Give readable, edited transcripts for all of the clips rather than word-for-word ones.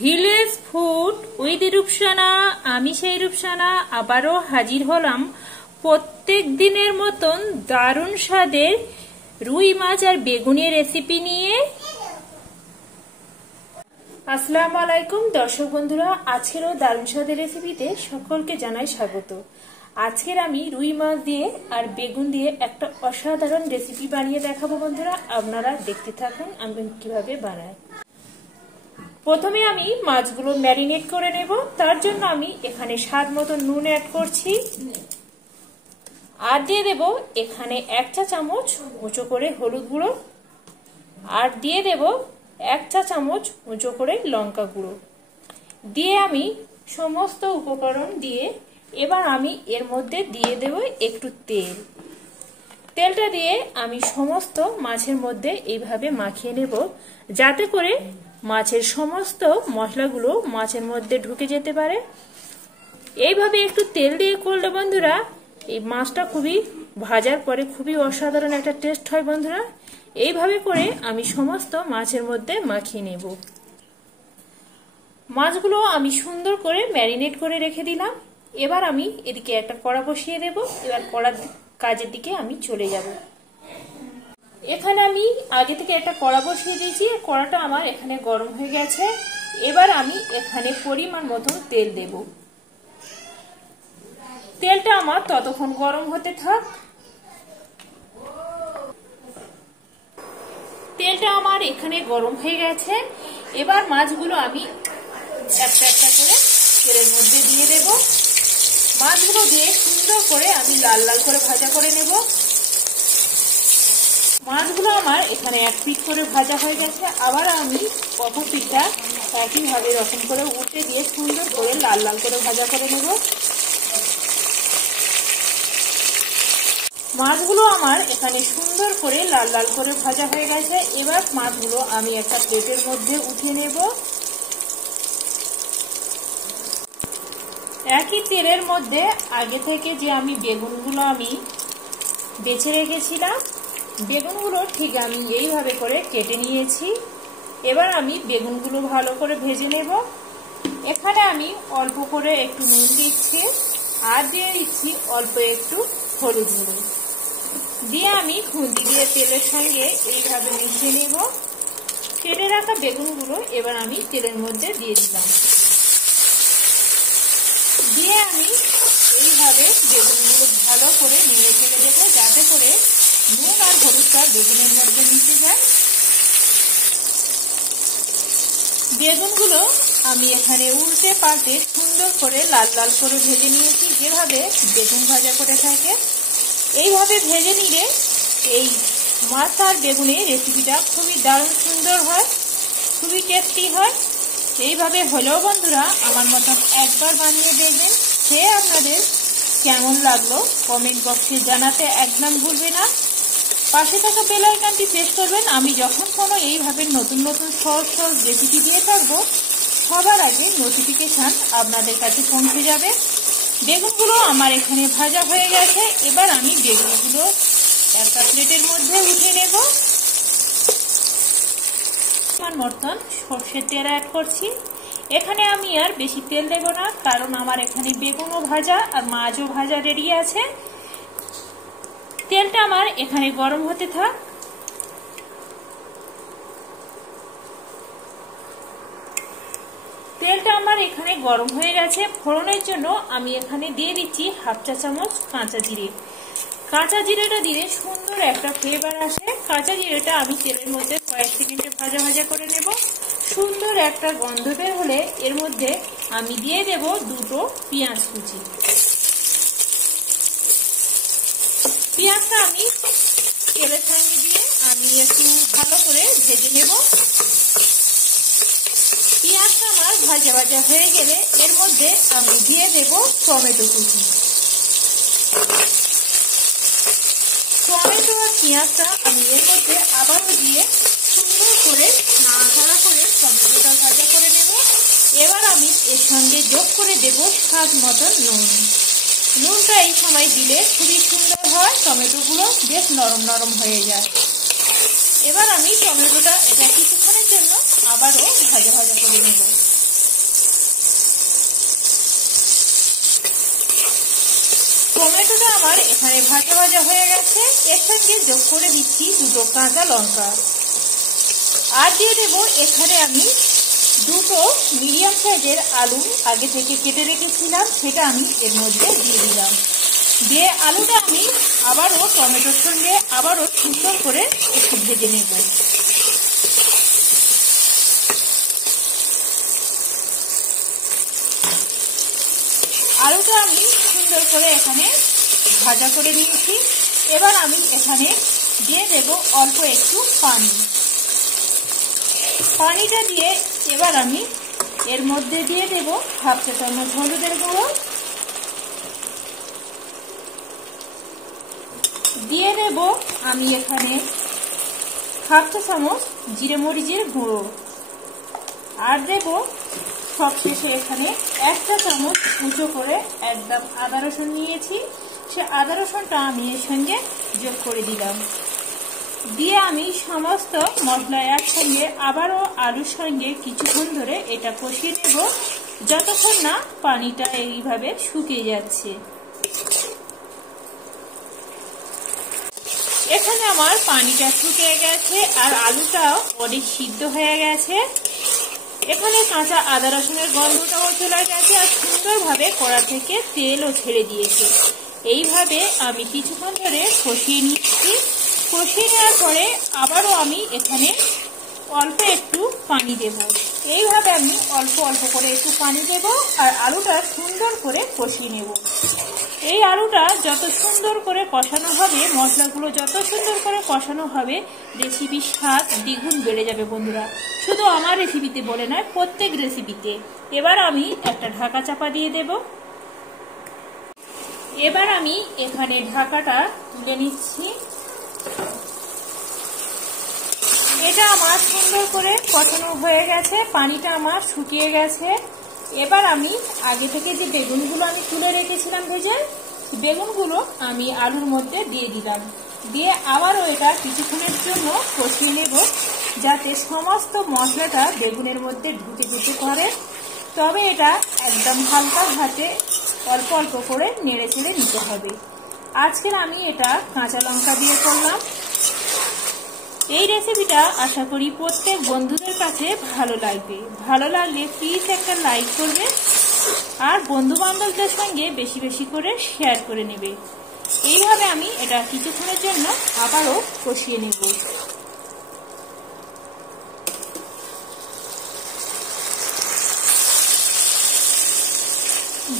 Village food with Rupsana. আমি সেই রূপসানা আবারও হাজির হলাম প্রত্যেক দিনের মতন দারুণ স্বাদের রুই মাছ আর বেগুনের রেসিপি নিয়ে। আসসালামু আলাইকুম দর্শক বন্ধুরা, আজকেরও দারুণ স্বাদের রেসিপিতে সকলকে জানাই স্বাগত। আজকের আমি রুই মাছ দিয়ে আর বেগুন দিয়ে একটা অসাধারণ রেসিপি বানিয়ে দেখাবো বন্ধুরা, আপনারা দেখতে থাকুন আমি কিভাবে বানাই। প্রথমে আমি মাছগুলো ম্যারিনেট করে নেব। তার জন্য আমি এখানে স্বাদ মতো নুন অ্যাড করছি আর দিয়ে দেব এখানে 1 চা চামচ উঁচু করে হলুদ গুঁড়ো আর দিয়ে দেব 1 চা চামচ উঁচু করে লঙ্কা গুঁড়ো দিয়ে আমি সমস্ত উপকরণ দিয়ে এবার আমি এর মধ্যে দিয়ে দেব একটু তেলটা দিয়ে আমি সমস্ত মাছের মধ্যে এইভাবে মাখিয়ে নেব, যাতে করে মাছের সমস্ত মশলাগুলো মাছের মধ্যে ঢুকে যেতে পারে। এইভাবে একটু তেল দিয়ে করলে বন্ধুরা এই মাছটা খুবই ভাজার পরে খুবই অসাধারণ একটা টেস্ট হয় বন্ধুরা। এইভাবে করে আমি সমস্ত মাছের মধ্যে মাখিয়ে নেব। মাছগুলো আমি সুন্দর করে ম্যারিনেট করে রেখে দিলাম। এবার আমি এদিকে একটা কড়া বসিয়ে দেব। এবার কড়ার কাজের দিকে আমি চলে যাব। এখানে আমি আগে থেকে একটা কড়া বসিয়ে দিয়েছি, কড়াটা আমার এখানে গরম হয়ে গেছে। এবার আমি এখানে পরিমাণ মতো তেল দেব। তেলটা আমার ততক্ষণ গরম হতে থাক। তেলটা আমার এখানে গরম হয়ে গেছে। এবার মাছগুলো আমি একটা একটা করে তেলের মধ্যে দিয়ে দেব। মাছগুলো দিয়ে সুন্দর করে আমি লাল লাল করে ভাজা করে নেব। মাছগুলো আমার এখানে এক পিঠ করে ভাজা হয়ে গেছে। আবার আমি অপর পিঠটা একইভাবে রকম করে উল্টে দিয়ে সুন্দর করে লাল লাল করে ভাজা করে নেব। মাছগুলো আমার এখানে সুন্দর করে লাল লাল করে ভাজা হয়ে গেছে। এবার মাছগুলো আমি একটা প্লেটের মধ্যে উঠিয়ে নেব। একই তেলের মধ্যে আগে থেকে যে আমি বেগুনগুলো আমি বেছে রেখেছিলাম, বেগুনগুলো ঠিক আমি এইভাবে করে কেটে নিয়েছি। এবার আমি বেগুনগুলো ভালো করে ভেজে নেব। এখানে আমি অল্প করে একটু নুন দিচ্ছি আর দিয়ে দিচ্ছি অল্প একটু হলুদ গুঁড়ো দিয়ে আমি খুন্তি দিয়ে তেলের সঙ্গে এইভাবে মিশিয়ে নেব। কেটে রাখা বেগুনগুলো এবার আমি তেলের মধ্যে দিয়ে দিলাম। দিয়ে আমি এইভাবে বেগুনগুলো ভালো করে নেড়ে চেড়ে দেবো, যাতে করে নুন আর হলুদটা বেগুনের মধ্যে মিশে যায়। বেগুনগুলো আমি এখানে উল্টে পাল্টে সুন্দর করে লাল লাল করে ভেজে নিয়েছি, যেভাবে বেগুন ভাজা করে থাকে। এইভাবে ভেজে নিলে এই মাছ আর বেগুনের রেসিপিটা খুবই দারুণ সুন্দর হয়, খুবই টেস্টি হয়। এইভাবে হলেও বন্ধুরা আমার মতন একবার বানিয়ে দেখবেন। সে আপনাদের কেমন লাগলো কমেন্ট বক্সে জানাতে একদম ভুলবে না। পাশে থাকা বেল আইকনটি প্রেস করবেন। আমি যখন কোনো এইভাবে নতুন নতুন সহজ সহজ রেসিপি দিয়ে থাকবো সবার আগে নোটিফিকেশন আপনাদের কাছে পৌঁছে যাবে। বেগুনগুলো আমার এখানে ভাজা হয়ে গেছে। এবার আমি বেগুনগুলো একটা প্লেটের মধ্যে উঠিয়ে নেব। আমার মতন সর্ষের তেল অ্যাড করছি। এখানে আমি আর বেশি তেল দেব না, কারণ আমার এখানে বেগুনও ভাজা আর মাছও ভাজা রেডি আছে। তেলটা আমার এখানে গরম হতে থাক। তেলটা আমার এখানে গরম হয়ে গেছে। ফোড়নের জন্য আমি এখানে দিয়ে দিচ্ছি 1/2 চা চামচ কাঁচা জিরে। কাঁচা জিরেটা দিলে সুন্দর একটা ফ্লেভার আসে। কাঁচা জিরেটা আমি তেলের মধ্যে কয়েক সেকেন্ডে ভাজা ভাজা করে নেব। সুন্দর একটা গন্ধ বের হলে এর মধ্যে আমি দিয়ে দেব 2টো পেঁয়াজ কুচি। পেঁয়াজটা আমি তেলের সঙ্গে দিয়ে আমি একটু ভালো করে ভেজে নেব। পেঁয়াজটা আমার ভাজা ভাজা হয়ে গেলে এর মধ্যে আমি দিয়ে দেব টমেটো কুচি। টমেটো আর পেঁয়াজটা আমি এর মধ্যে আবারও দিয়ে সুন্দর করে নাড়াচাড়া করে টমেটোটা ভাজা করে নেব। এবার আমি এর সঙ্গে যোগ করে দেব স্বাদ মতন নুন। নুনটা এই সময় দিলে খুবই সুন্দর হয়, টমেটোগুলো বেশ নরম নরম হয়ে যায়। এবার আমি টমেটোটা এটা কিছুক্ষণের জন্য আবারও ভাজা ভাজা করে নেব। আমার এখানে ভাজা ভাজা হয়ে গেছে। এর সঙ্গে যোগ করে দিচ্ছি দুটো কাঁচা লঙ্কা, আর দিয়ে দেবো এখানে আমি দুটো মিডিয়াম সাইজের আলু আগে থেকে কেটে রেখেছিলাম, সেটা আমি এর মধ্যে দিয়ে দিলাম। দিয়ে আলুটা আমি আবারও টমেটোর সঙ্গে আবারও সুন্দর করে একটু ভেজে নেব। আলুটা আমি সুন্দর করে এখানে ভাজা করে নিয়েছি। এবার আমি এখানে দিয়ে দেব অল্প একটু পানি। পানিটা দিয়ে এবার আমি এর মধ্যে দিয়ে দেব হাফ চা চামচ হলুদের গুঁড়ো, দিয়ে দেব আমি এখানে হাফ চা চামচ জিরে মরিচের গুঁড়ো, আর দেব সবশেষে এখানে 1 চা চামচ কুচো করে একদম আদা রসুন নিয়েছি, সে আদা রসুনটা আমি এর সঙ্গে যোগ করে দিলাম। দিয়ে আমি সমস্ত মশলা একসঙ্গে আবারও আলুর সঙ্গে কিছুক্ষণ ধরে এটা কষিয়ে নেব, যতক্ষণ না পানিটা এইভাবে শুকিয়ে যাচ্ছে। এখানে আমার পানিটা শুকিয়ে গেছে আর আলুটাও অনেক সিদ্ধ হয়ে গেছে। এখানে কাঁচা আদা রসুনের গন্ধটাও চলে গেছে আর সুন্দরভাবে কড়া থেকে তেলও ছেড়ে দিয়েছে। এইভাবে আমি কিছুক্ষণ ধরে কষিয়ে নিচ্ছি। কষিয়ে নেওয়ার পরে আবারও আমি এখানে অল্প একটু পানি দেব। এইভাবে আমি অল্প অল্প করে একটু পানি দেব আর আলুটা সুন্দর করে কষিয়ে নেব। এই আলুটা যত সুন্দর করে কষানো হবে, মশলাগুলো যত সুন্দর করে কষানো হবে, রেসিপির স্বাদ দ্বিগুণ বেড়ে যাবে বন্ধুরা। শুধু আমার রেসিপিতে বলে নয়, প্রত্যেক রেসিপিতে। এবার আমি একটা ঢাকা চাপা দিয়ে দেব। এবার আমি এখানে ঢাকাটা তুলে নিচ্ছি। এটা আমার সুন্দর করে কষানো হয়ে গেছে, পানিটা আমার শুকিয়ে গেছে। এবার আমি আগে থেকে যে বেগুনগুলো আমি তুলে রেখেছিলাম ভেজে, বেগুনগুলো আমি আলুর মধ্যে দিয়ে দিলাম। দিয়ে আবারও এটা কিছুক্ষণের জন্য কষিয়ে নেব, যাতে সমস্ত মশলাটা বেগুনের মধ্যে ঢুকে যেতে পারে। তবে এটা একদম হালকা হাতে অল্প অল্প করে নেড়ে চেড়ে নিতে হবে। আজকের আমি এটা কাঁচা লঙ্কা দিয়ে করলাম। এই রেসিপিটা আশা করি প্রত্যেক বন্ধুদের কাছে ভালো লাগবে। ভালো লাগলে প্লিজ একটা লাইক করবে আর বন্ধু বান্ধবদের সঙ্গে বেশি বেশি করে শেয়ার করে নেবে। এইভাবে আমি এটা কিছুক্ষণের জন্য আবারও কষিয়ে নেব।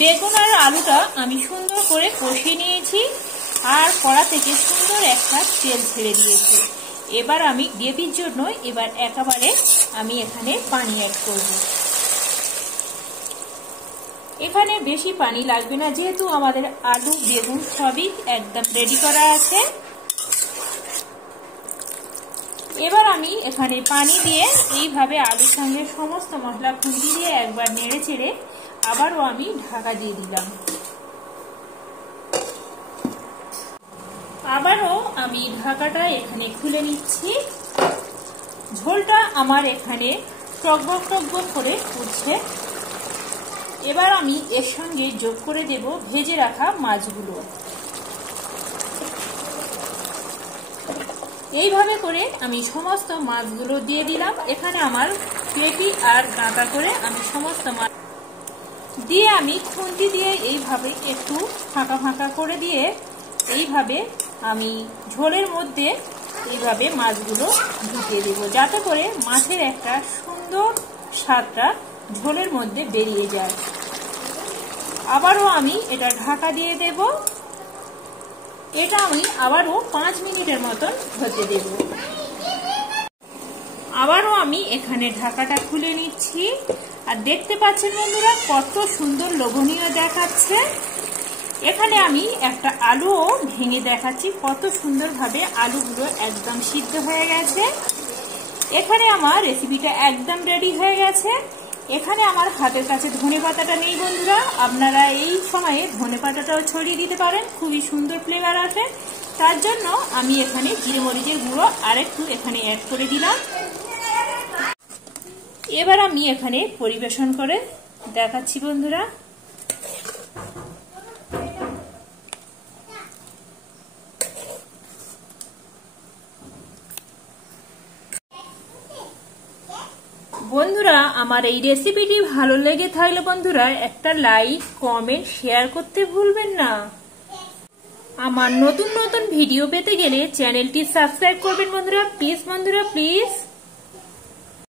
বেগুন আর আলুটা আমি সুন্দর করে কষিয়ে নিয়েছি আর কড়া থেকে সুন্দর একটা তেল ছেড়ে দিয়েছি। এবার আমি গ্রেভির জন্য একেবারে আমি এখানে পানি অ্যাড করব। এখানে বেশি পানি লাগবে না, যেহেতু আমাদের আলু বেগুন সবই একদম রেডি করা আছে। এবার আমি এখানে পানি দিয়ে এইভাবে আলুর সঙ্গে সমস্ত মশলা খুন্তি দিয়ে একবার নেড়ে চেড়ে আবারও আমি ঢাকা দিয়ে দিলাম। আবারও আমি ঢাকাটা এখানে খুলে নিচ্ছি। ঝোলটা আমার এখানে টকবক টকবক করে উঠছে। এবার আমি এর সঙ্গে যোগ করে দেব ভেজে রাখা মাছগুলো। এইভাবে করে আমি সমস্ত মাছগুলো দিয়ে দিলাম। এখানে আমার পেঁপি আর গাঁটা করে আমি সমস্ত মাছ দিয়ে আমি খুন্তি দিয়ে এইভাবে একটু ফাঁকা ফাঁকা করে দিয়ে এইভাবে আমি ঝোলের মধ্যে এইভাবে মাছগুলো ঢুকিয়ে দেব, যাতে করে মাছের একটা সুন্দর স্বাদটা ঝোলের মধ্যে বেরিয়ে যায়। আবারও আমি এটা ঢাকা দিয়ে দেব। এটা আমি আবারও 5 মিনিটের মতন হতে দেব। আবারও আমি এখানে ঢাকাটা খুলে নিচ্ছি আর দেখতে পাচ্ছেন বন্ধুরা কত সুন্দর লোভনীয় দেখাচ্ছে। এখানে আমি একটা আলুও ভেঙে দেখাচ্ছি কত সুন্দরভাবে আলুগুলো একদম সিদ্ধ হয়ে গেছে। এখানে আমার রেসিপিটা একদম রেডি হয়ে গেছে। এখানে আমার হাতের কাছে ধনেপাতাটা নেই বন্ধুরা, আপনারা এই সময়ে ধনেপাতাটাও ছড়িয়ে দিতে পারেন, খুবই সুন্দর ফ্লেভার আসে। তার জন্য আমি এখানে জিরে মরিচের গুঁড়ো আরেকটু এখানে অ্যাড করে দিলাম। এবার আমি এখানে পরিবেশন করে দেখাচ্ছি বন্ধুরা। বন্ধুরা আমার এই রেসিপিটি ভালো লেগে থাকলে বন্ধুরা একটা লাইক কমেন্ট শেয়ার করতে ভুলবেন না। আমার নতুন নতুন ভিডিও পেতে গেলে চ্যানেলটি সাবস্ক্রাইব করবেন বন্ধুরা, প্লিজ বন্ধুরা প্লিজ।